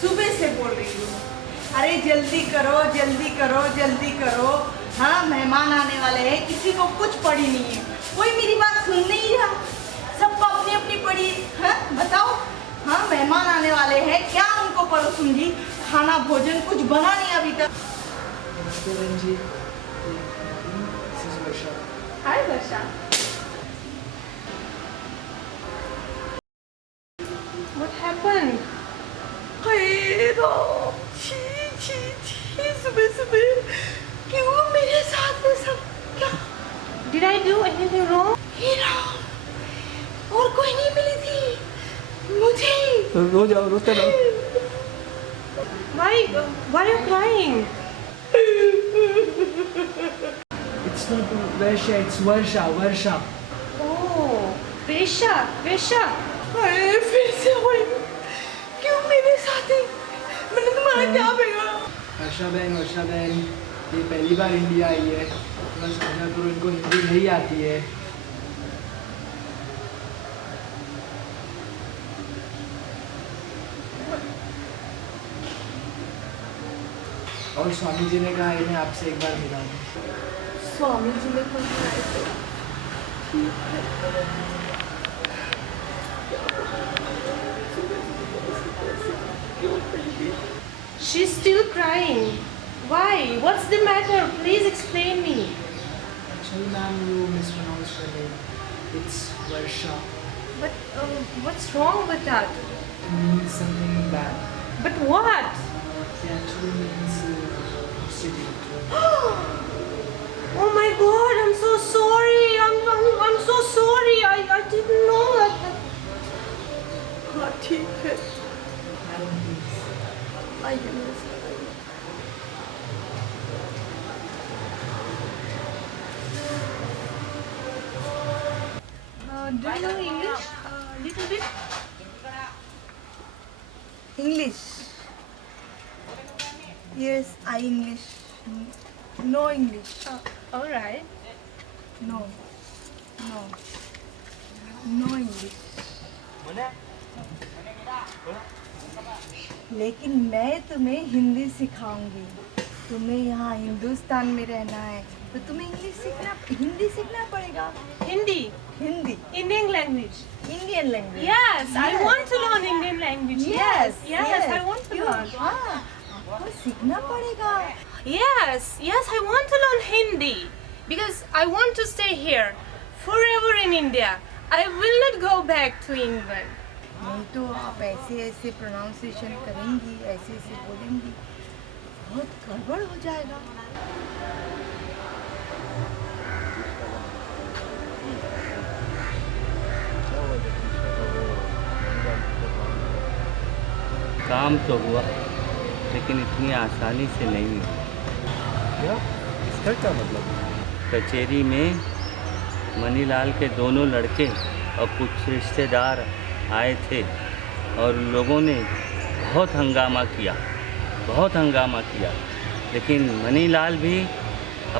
सुबह से बोल रही हूँ, अरे जल्दी करो जल्दी करो जल्दी करो। हाँ, मेहमान आने वाले हैं, किसी को कुछ पड़ी नहीं है, कोई मेरी बात सुन नहीं रहा, सबको अपनी अपनी पड़ी है। हाँ बताओ, हाँ मेहमान आने वाले हैं, क्या उनको परोसूंगी? खाना भोजन कुछ बना नहीं अभी तक। हाय वर्षा। What happened? छी छी छी, सुबह सुबह क्यों मेरे साथ ये सब? क्या Did I do anything wrong? हीरा और कोई नहीं मिली थी मुझे। रो जाओ, रोते रहो। Why are you crying? It's not Varsha, it's Varsha, Varsha. Oh, Vesha. अरे फिर से वही, क्यों मेरे साथ ही? मैंने तुम्हारा क्या बिगाड़ा? वर्षा बहन, ये पहली बार इंडिया आई है, बस समझा करो, इनको हिंदी नहीं आती है। और स्वामी जी ने कहा इन्हें आपसे एक बार मिला दो। स्वामी जी ने कोई बुलाए थे। ठीक है। She's still crying. Why? What's the matter? Please explain me. Actually, ma'am, you mispronounced her name. It's Varsha. But what's wrong with that? It means something bad. But what? It actually means prostitute. Oh my God! I'm so sorry. I'm so sorry. I didn't know that. हाँ ठीक है। Madam, please. आइए मेरे साथ आइए। Do you know English? Little bit. English. Yes, I English. No English. All right. No. No English. लेकिन मैं तुम्हें हिंदी सिखाऊंगी। तुम्हें यहाँ हिंदुस्तान में रहना है तो तुम्हें हिंदी सीखना पड़ेगा। Hindi. Indian language. Indian language. Yes, I want to learn Indian language. Yes, I want to learn. हाँ, आपको सीखना पड़ेगा। Yes, I want to learn Hindi because I want to stay here forever in India. I will not go back to England. नहीं तो आप ऐसे pronunciation करेंगी, ऐसे बोलेंगी, बहुत गड़बड़ हो जाएगा। काम तो हुआ लेकिन इतनी आसानी से नहीं हुआ। क्या? इसका क्या मतलब? कचहरी में मनीलाल के दोनों लड़के और कुछ रिश्तेदार आए थे और उन लोगों ने बहुत हंगामा किया, लेकिन मनीलाल भी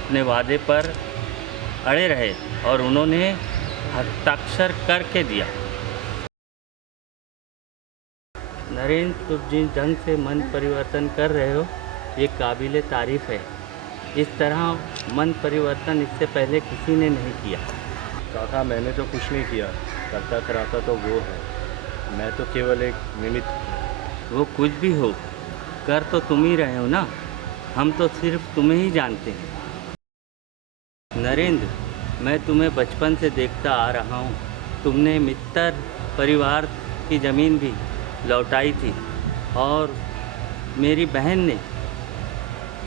अपने वादे पर अड़े रहे और उन्होंने हस्ताक्षर करके दिया। नरेंद्र, तुम जिस ढंग से मन परिवर्तन कर रहे हो ये काबिले तारीफ़ है। इस तरह मन परिवर्तन इससे पहले किसी ने नहीं किया। काका, मैंने तो कुछ नहीं किया, करता कराता तो वो है, मैं तो केवल एक निमित्त हूँ। वो कुछ भी हो, कर तो तुम ही रहे हो ना, हम तो सिर्फ तुम्हें ही जानते हैं। नरेंद्र, मैं तुम्हें बचपन से देखता आ रहा हूँ। तुमने मित्तर परिवार की ज़मीन भी लौटाई थी और मेरी बहन ने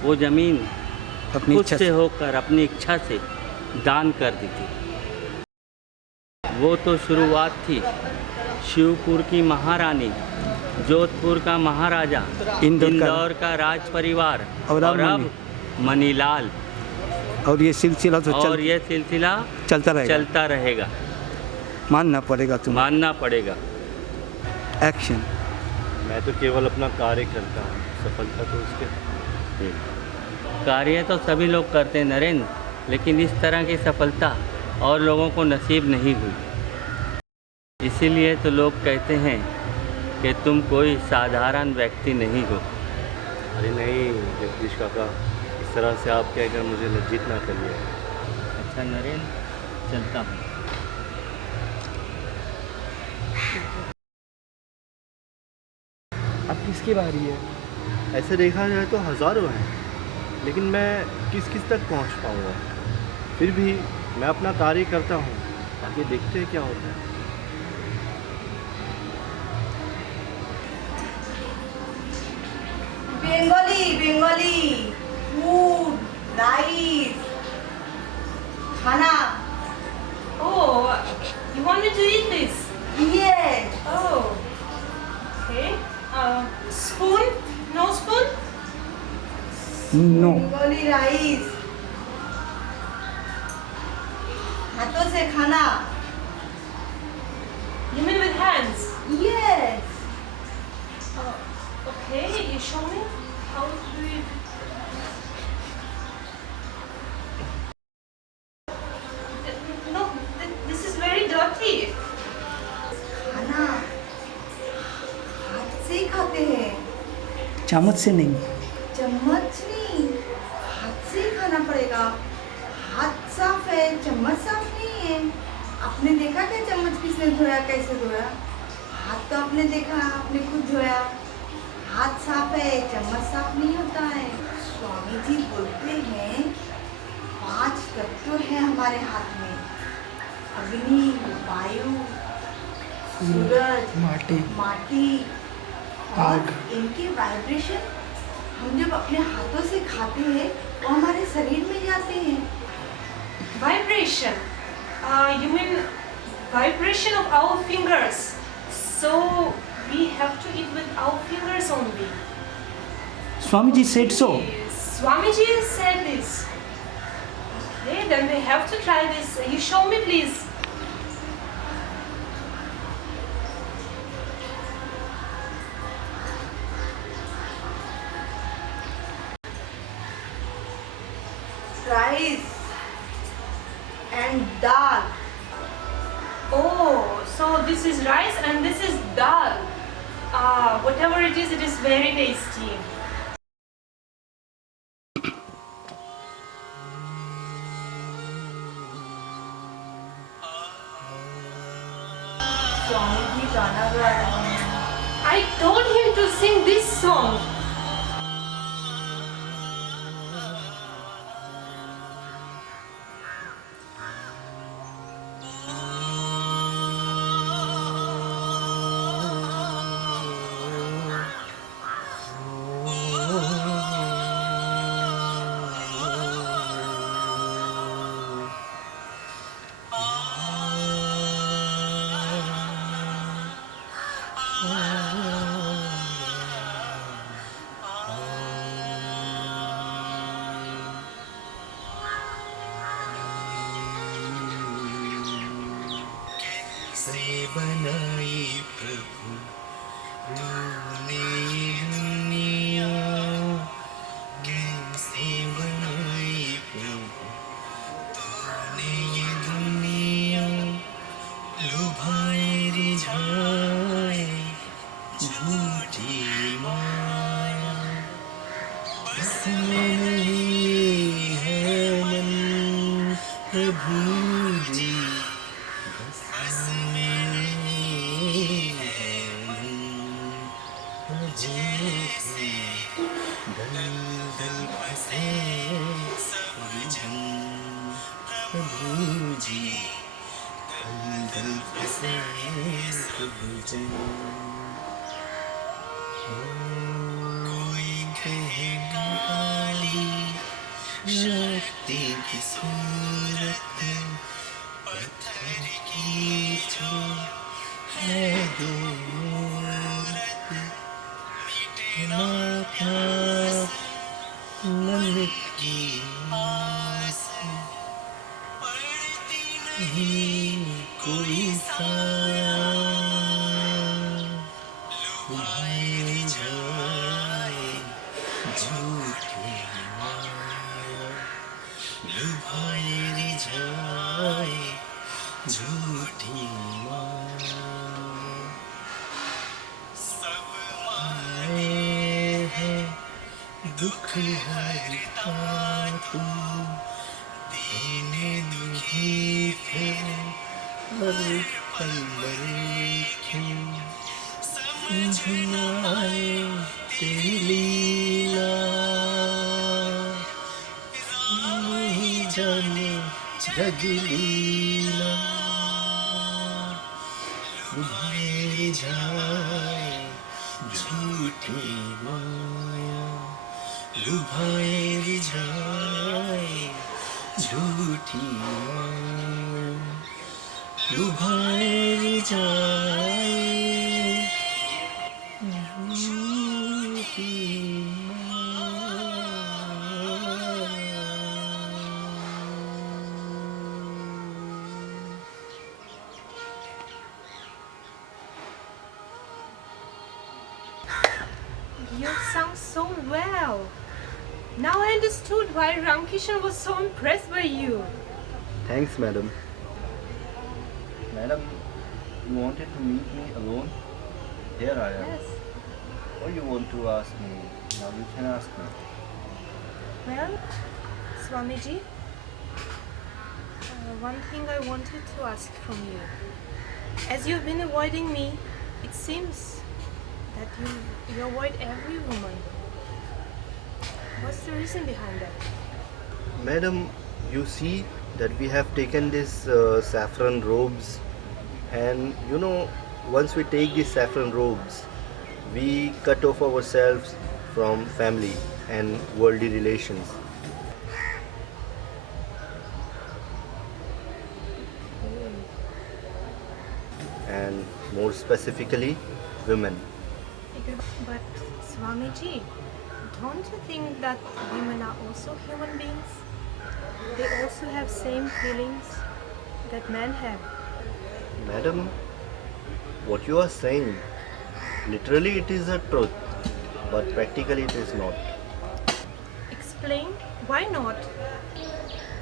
वो ज़मीन खुद से होकर अपनी इच्छा से दान कर दी थी। वो तो शुरुआत थी। शिवपुर की महारानी, जोधपुर का महाराजा, इंदौर का राज परिवार और अब मनीलाल, और ये सिलसिला चलता रहेगा। मानना पड़ेगा तुम्हें। मानना पड़ेगा। एक्शन। मैं तो केवल अपना कार्य करता हूँ, सफलता तो उसके। कार्य तो सभी लोग करते हैं नरेंद्र, लेकिन इस तरह की सफलता और लोगों को नसीब नहीं हुई। इसीलिए तो लोग कहते हैं कि तुम कोई साधारण व्यक्ति नहीं हो। अरे नहीं जगदीश काका, इस तरह से आप कहकर मुझे लज्जित ना करिए। अच्छा नरेंद्र, चलता हूँ। अब किसकी बारी है? ऐसे देखा जाए तो हज़ारों हैं, लेकिन मैं किस किस तक पहुंच पाऊंगा। फिर भी मैं अपना कार्य करता हूं, आगे देखते हैं क्या होता है। बेंगोली फूड, राइस, खाना। Oh, you want me to eat this? Yes. Oh, okay. Spoon? No spoon? No. Bengali rice, हाथों से खाना। You mean with hands? Yes. Okay, you show me how to do it. No, this is very dirty. खाना हाथ से ही खाते हैं, चम्मच से नहीं। चम्मच नहीं, हाथ से ही खाना पड़ेगा। हाथ साफ है, चम्मच साफ नहीं है। आपने देखा क्या चम्मच किसने धोया, कैसे धोया? हाथ तो आपने देखा, आपने खुद धोया। हाथ साफ है, चम्मच साफ नहीं होता है। स्वामी जी बोलते हैं 5 तत्व है हमारे हाथ में, अग्नि, वायु, सूरज, माटी और इनके वाइब्रेशन हम जब अपने हाथों से खाते हैं वो हमारे शरीर में जाते हैं। Vibration. You mean vibration of our fingers. So we have to eat with our fingers only. Swamiji said so. Yes, Swamiji has said this. Okay, then we have to try this. You show me, please. Rice and dal. Oh, so this is rice and this is dal. Whatever it is very tasty. Swami ji गाना गा रहे हैं। I told him to sing this song. बनाई प्रभु तूने ये दुनिया, कैसे बनाई प्रभु तूने ये दुनिया, लुभाए रिझाए झूठी माया, बस में नहीं है मन प्रभु जी, बस में नहीं है मन, जैसे दलदल फंसे सब जन प्रभु जी, दलदल फंसे सब जन। कोई कहेगा काली शक्ति की सूरत, पत्थर की जो है दूरत, मिटना प्यास मन की आस, पड़ती नहीं कोई सा दुख हरता तू, दीने दुखी फिर हर पल मरे क्यों, समझ न आए तेरी लीला, नहीं जाने जग लीला, लुभाए जाए झूठी माया, लुभाए जाए झूठी माया, लुभाए जाए झूठी You sung so well. Now I understood why Ramkishan was so impressed by you. Thanks, madam. Madam, you wanted to meet me alone? Here I am. Yes. Or you want to ask me? Now you can ask me. Well, Swamiji, one thing I wanted to ask from you. As you've been avoiding me, it seems that you avoid every woman. What's the reason behind that? Madam, you see that we have taken this saffron robes, and you know, once we take these saffron robes, we cut off ourselves from family and worldly relations. And more specifically, women. But Swamiji, don't you think that women are also human beings? They also have same feelings that men have. Madam, what you are saying, literally it is a truth, but practically it is not. Explain why not?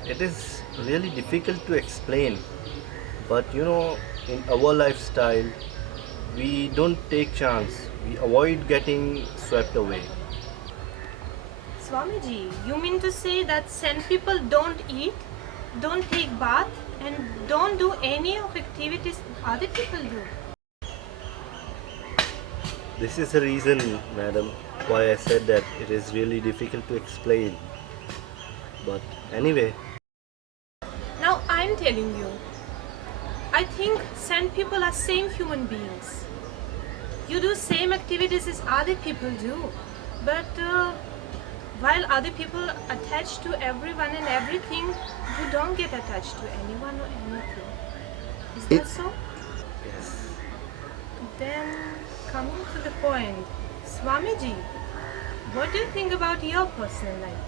It is really difficult to explain, but you know, in our lifestyle, we don't take chance. We avoid getting swept away. Swamiji, you mean to say that Sen people don't eat, don't take bath, and don't do any of activities other people do? This is the reason, madam, why I said that it is really difficult to explain. But anyway, Now I'm telling you, I think Sen people are same human beings. You do same activities as other people do, but while other people attach to everyone and everything, you don't get attached to anyone or anything. Is that so? yes. Then, coming to the point, Swamiji, what do you think about your personal life?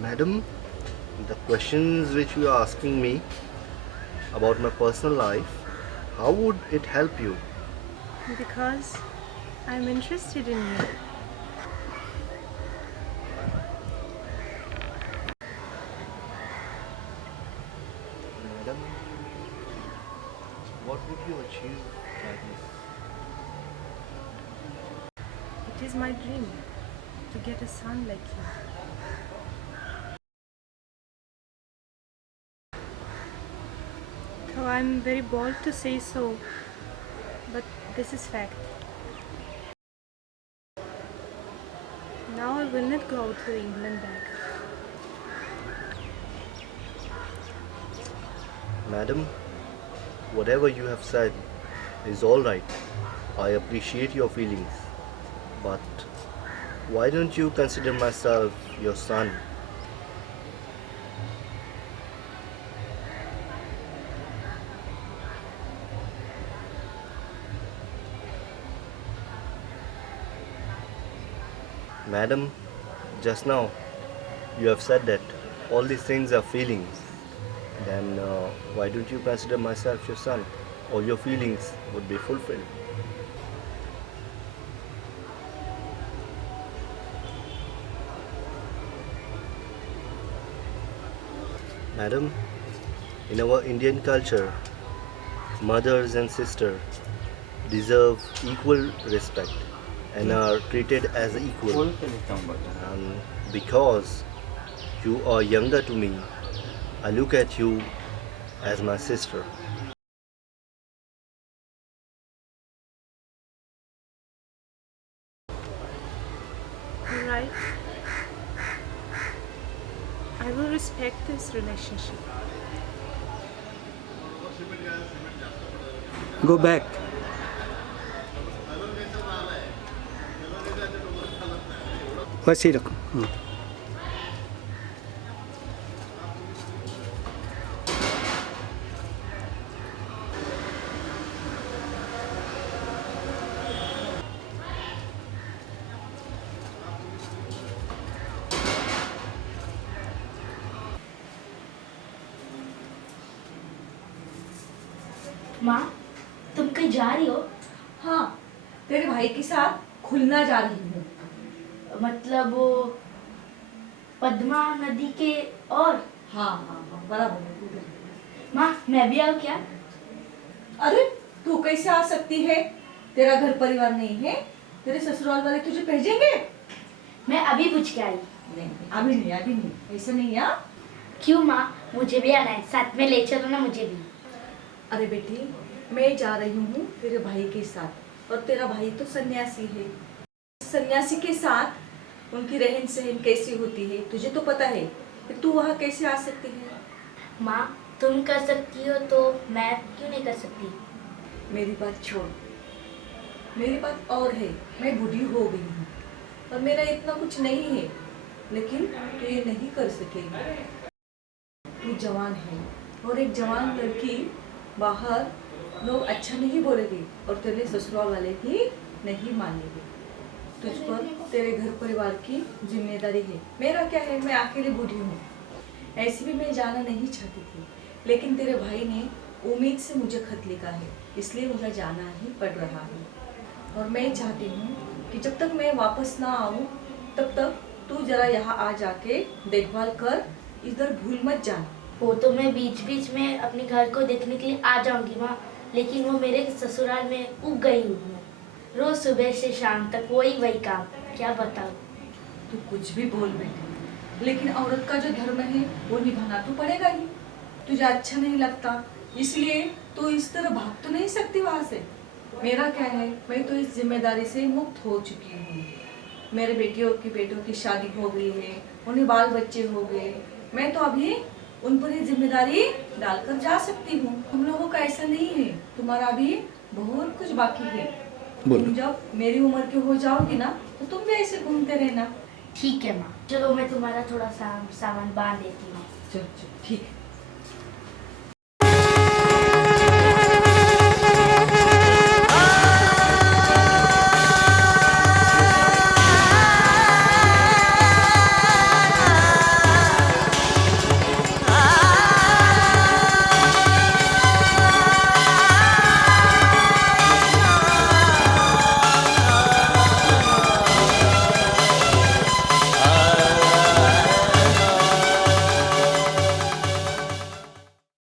Madam, the questions which you are asking me about my personal life, how would it help you? Because I'm interested in you. Madam, what would you achieve by this? It is my dream to get a son like you. Though I'm very bold to say so, but this is fact. Now I will not go to England back. Madam, whatever you have said is all right. I appreciate your feelings. But why don't you consider myself your son? Madam, just now you have said that all these things are feelings. Then why don't you consider myself your son? All your feelings would be fulfilled. Madam, in our Indian culture, mothers and sisters deserve equal respect and are treated as equal. And because you are younger to me, I look at you as my sister. Alright. I will respect this relationship. Go back. बस ही रखो. हाँ. माँ, तुम कहीं जा रही हो? हाँ, तेरे भाई के साथ खुलना जा रही हूँ। मतलब वो पद्मा नदी के और? हाँ हाँ हाँ, बराबर उधर। माँ, मैं भी आऊँ क्या? अरे तू कैसे आ सकती है? तेरा घर परिवार नहीं है? तेरे ससुराल वाले तुझे भेजेंगे? मैं अभी पूछ के आई। नहीं अभी नहीं, अभी नहीं, ऐसा नहीं है। क्यों माँ, मुझे भी आना है, साथ में ले चलो ना मुझे भी। अरे बेटी, मैं जा रही हूँ तेरे भाई के साथ, और तेरा भाई तो सन्यासी है। सन्यासी के साथ उनकी रहन सहन कैसी होती है तुझे तो पता है, तू वहाँ कैसे आ सकती है? माँ, तुम कर सकती हो तो मैं क्यों नहीं कर सकती? मेरी बात छोड़, मेरी बात और है। मैं बूढ़ी हो गई हूँ और मेरा इतना कुछ नहीं है, लेकिन तू ये नहीं कर सकेगी। तू जवान है और एक जवान लड़की बाहर लोग अच्छा नहीं बोलेगी और तेरे ससुराल वाले भी नहीं मानेंगे। तुझ पर तेरे घर परिवार की जिम्मेदारी है। मेरा क्या है, मैं अकेली बूढ़ी हूँ। ऐसे भी मैं जाना नहीं चाहती थी, लेकिन तेरे भाई ने उम्मीद से मुझे खत लिखा है, इसलिए मुझे जाना ही पड़ रहा है। और मैं चाहती हूँ कि जब तक मैं वापस ना आऊँ तब तक तू जरा यहाँ आ जाके देखभाल कर, इधर भूल मत जाना। वो तो मैं बीच बीच में अपने घर को देखने के लिए आ जाऊंगी माँ, लेकिन वो मेरे ससुराल में उग गई हूँ। रोज सुबह से शाम तक वही काम, क्या बताऊँ। तू कुछ भी बोल बेटी, लेकिन औरत का जो धर्म है वो निभाना तो पड़ेगा ही। तुझे अच्छा नहीं लगता इसलिए तू इस तरह भाग तो नहीं सकती वहाँ से। मेरा क्या है, मैं तो इस जिम्मेदारी से मुक्त हो चुकी हूँ। मेरे बेटों की शादी हो गई है, उन्हें बाल बच्चे हो गए। मैं तो अभी उन पर ये जिम्मेदारी डालकर जा सकती हूँ। तुम लोगों का ऐसा नहीं है, तुम्हारा अभी बहुत कुछ बाकी है। तुम जब मेरी उम्र के हो जाओगी ना तो तुम भी ऐसे घूमते रहना। ठीक है माँ, चलो मैं तुम्हारा थोड़ा सामान बांध देती हूँ। चल चल ठीक है।